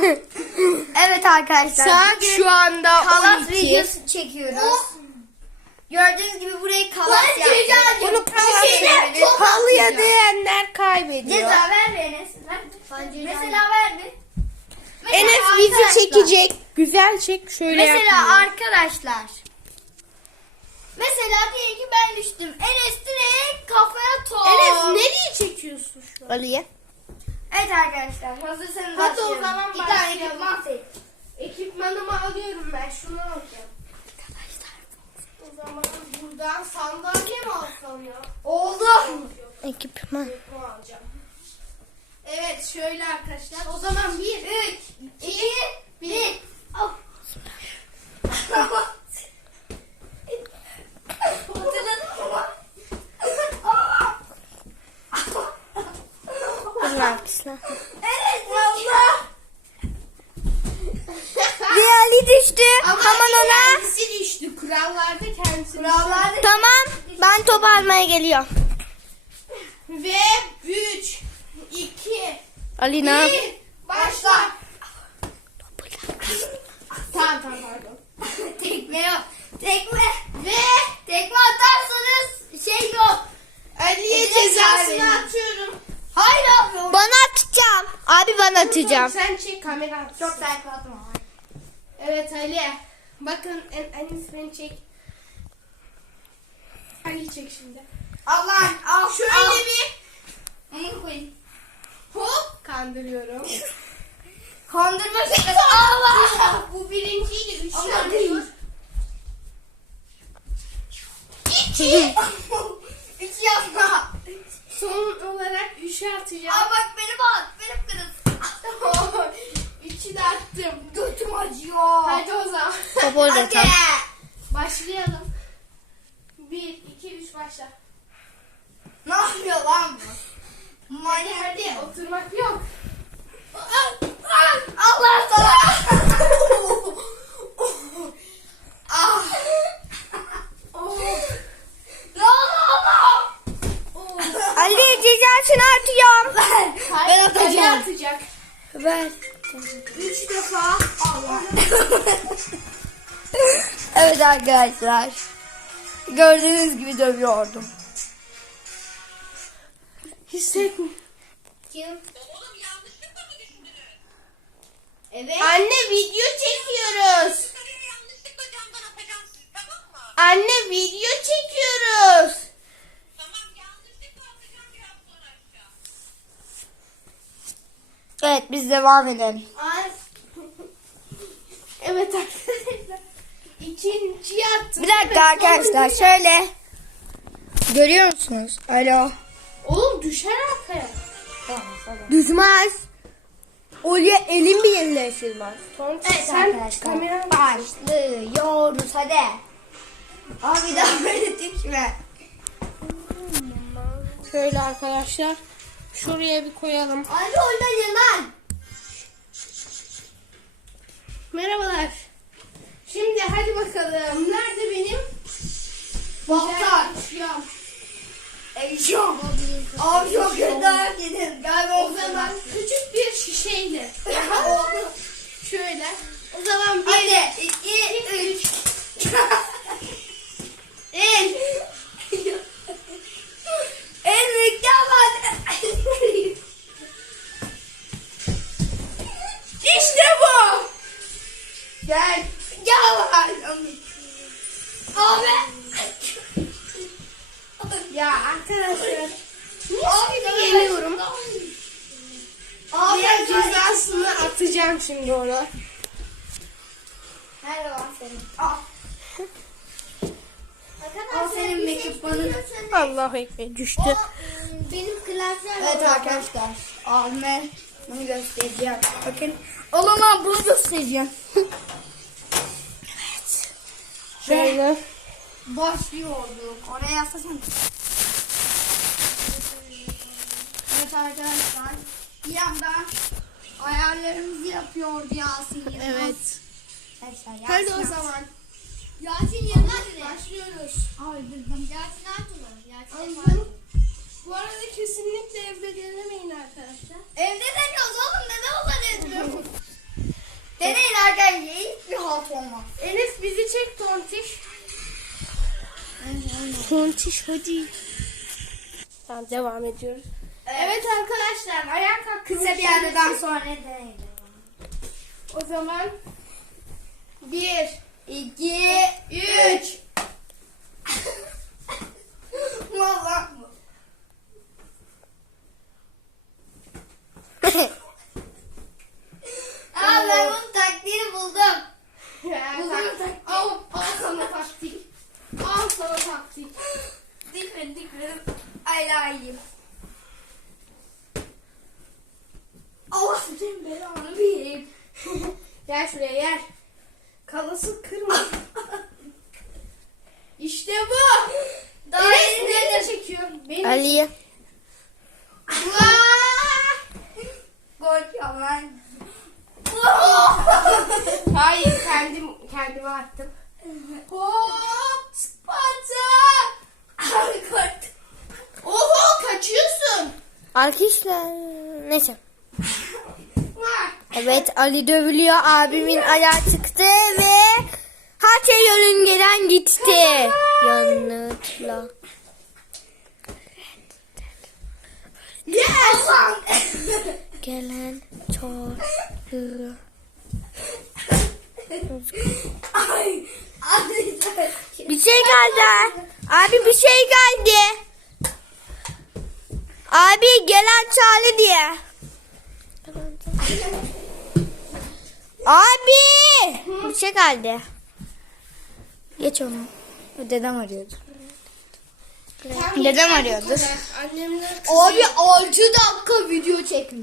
evet arkadaşlar. Saat şu anda kalas 12. videosu çekiyoruz. Gördüğünüz gibi burayı kalas yaptık. Bunu kalas Halıya değenler kaybediyor. Ceza ver be Enes. Ver. Mesela ver bir. Mesela Enes bizi çekecek. Güzel çek. Şöyle Mesela yapmıyor. arkadaşlar. Mesela diyelim ki ben düştüm. Enes direkt kafaya top. Enes nereye çekiyorsun şu an? Ali'ye. Evet arkadaşlar hazırsanız Hadi o başlayalım. zaman Bir tane başlayalım. ekipman seç. Ekipmanımı alıyorum ben. Şunu alacağım. O zaman buradan sandalye mi alsam ya? Oldu. Ekipman. Bunu alacağım. Evet şöyle arkadaşlar. O zaman bir, 3, 2, 1. Hatırladın mı? Bunun arkasına. Evet valla. Bir Ali düştü. Ama Hemen ona. kendisi düştü. Kurallarda kendisi Kurallarda Tamam. Ben top almaya geliyorum. düştü. Ve 3, 2, Alina. 1, başla. Tamam tamam pardon. Tekme yok. Tekme. Ve Tekme atarsanız şey yok. Ali'ye cezasını atıyorum. Hayır abi. Bana atacağım. Abi bana atacağım. Sen çek kamera. Çok sert atma. Evet Ali. Bakın en, en iyisi beni çek. Ali çek şimdi. Allah'ım al. Şöyle al. bir Onu koyayım. hop kandırıyorum. Kandırma şakası. Allah. Bu birinciydi. Üç tane dur. Üç yapma. Son olarak üçe atacağım. Aa bak Top orada Hadi. tam. Başlayalım. Bir, iki, üç başla. Ne yapıyor lan bu? Manyak. Hadi oturmak yok. Allah sana. ah. Ne oldu oğlum? Ali cezasını atıyorum. Ben atacağım. atacak. Ver. Üç defa. Allah. Evet arkadaşlar. Gördüğünüz gibi dövüyordum. Hissetmiyorum. Kim? Evet. Anne video çekiyoruz. Anne video çekiyoruz. Evet biz devam edelim. Evet arkadaşlar. İkinciyi attım. Bir dakika arkadaşlar şöyle. Görüyor musunuz? Alo. Oğlum düşer arkaya. Düşmez. Oraya elim bir yerine sığmaz. Evet Sen arkadaşlar. kamera Başlıyoruz hadi. Abi daha böyle düşme. Şöyle arkadaşlar. Şuraya bir koyalım. Abi oynayın lan. Merhabalar. Şimdi hadi bakalım. Nerede benim? Uçuyorum. Eyşom. Abi çok kötü dayak yedin. Galiba O zaman küçük bir şişeyle. Şöyle. O zaman bir, Hadi. iki, üç. El Ya arkadaşlar. Abi Şimdi geliyorum. Abi cezasını atacağım şimdi ona. Var senin? Al. Al senin mektuplarını. Allahu ekber düştü. Benim klasör. Evet arkadaşlar. Abime bunu göstereceğim. Bakın. Oğlum lan bunu göstereceğim. evet. Şöyle. Başlıyorduk. Oraya yazsana. Evet arkadaşlar. Bir yandan ayarlarımızı yapıyor Yasin Yılmaz. Evet. Arkadaşlar, Yasin Hadi o zaman. Yasin Yılmaz? Başlıyoruz. Bildim. Yasin. Aldım. Bu arada kesinlikle evde denemeyin arkadaşlar. Evde deniyoruz oğlum. Neden onları etmiyorsun? Deneyin arkadaşlar hiçbir halt olmaz. Enes bizi çek tontiş. Tontiş hadi. Tamam devam ediyoruz. Evet arkadaşlar ayağa kalk. Kısa bir aradan sonra deneyin. O zaman bir, İki, üç. Valla. Aa ben bunun taktiğini buldum. Buldum tak- taktiği. Al, al sana taktik. Al sana taktik. Dikrin dikrin. Aylayayım. Allah senin belanı vereyim. Gel şuraya gel. Kalası kırma. İşte bu. Daha Enes yeni nereye çekiyor? Beni. Ali. Gol yalan. Hayır kendim kendime attım. Hop Sparta. Oho kaçıyorsun. Arkadaşlar neyse. Evet Ali dövülüyor. Abimin ayağı çıktı ve her şey yörüngeden gitti. Yanıtla. Yes. Gelen. Ay. Bir şey geldi. Abi bir şey geldi. Abi gelen çağrı diye. Abi şey geldi. Geç onu. Dedem arıyordu. Dedem arıyordur. kadar. Annemler Abi 6 dakika video çekmiş.